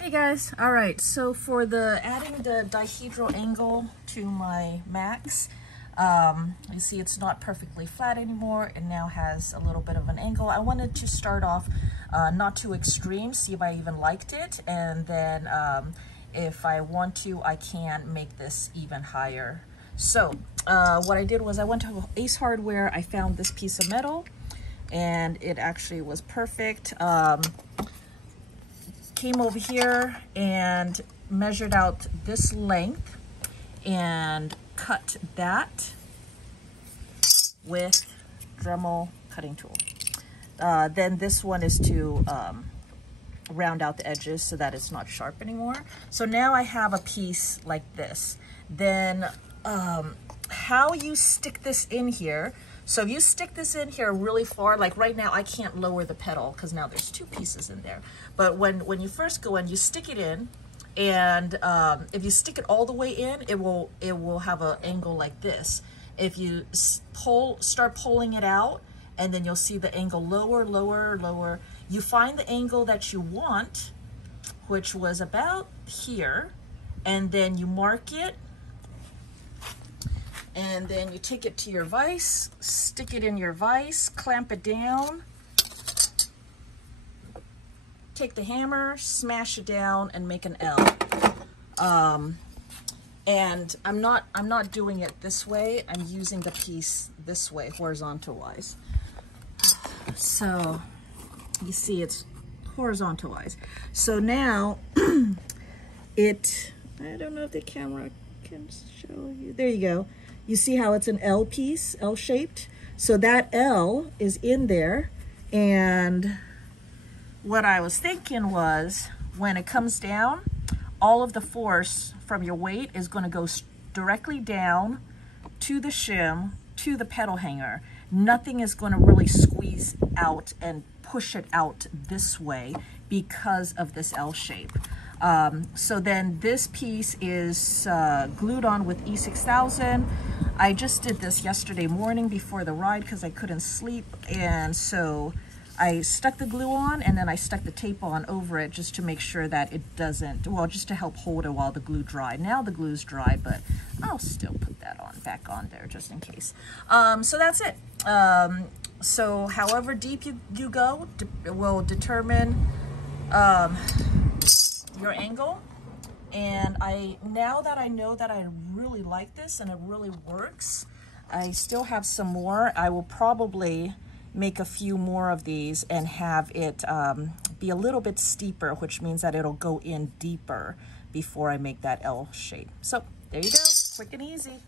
Hey guys, all right, so for the adding the dihedral angle to my max, you see it's not perfectly flat anymore. It now has a little bit of an angle. I wanted to start off not too extreme, see if I even liked it, and then if I want to, I can make this even higher. So what I did was I went to Ace Hardware, I found this piece of metal, and it actually was perfect. Came over here and measured out this length and cut that with Dremel cutting tool. Then this one is to round out the edges so that it's not sharp anymore. So now I have a piece like this. Then how you stick this in here, so if you stick this in here really far, like right now I can't lower the pedal because now there's two pieces in there. But when you first go in, you stick it in, and if you stick it all the way in, it will have an angle like this. If you start pulling it out, and then you'll see the angle lower, lower, lower. You find the angle that you want, which was about here, and then you mark it. And then you take it to your vise, stick it in your vise, clamp it down, take the hammer, smash it down, and make an L. And I'm not doing it this way. I'm using the piece this way, horizontal wise. So you see it's horizontal wise. So now I don't know if the camera can show you. There you go. You see how it's an L piece, L-shaped? So that L is in there, and what I was thinking was when it comes down, all of the force from your weight is going to go directly down to the shim, to the pedal hanger. Nothing is going to really squeeze out and push it out this way because of this L shape. So then this piece is glued on with E6000. I just did this yesterday morning before the ride because I couldn't sleep, and so I stuck the glue on and then I stuck the tape on over it just to make sure that it doesn't, well, just to help hold it while the glue dried. Now the glue's dry, but I'll still put that on back on there just in case. So that's it. So however deep you go will determine your angle. And now that I know that I really like this and it really works, I still have some more. I will probably make a few more of these and have it be a little bit steeper, which means that it'll go in deeper before I make that L shape. So there you go, quick and easy.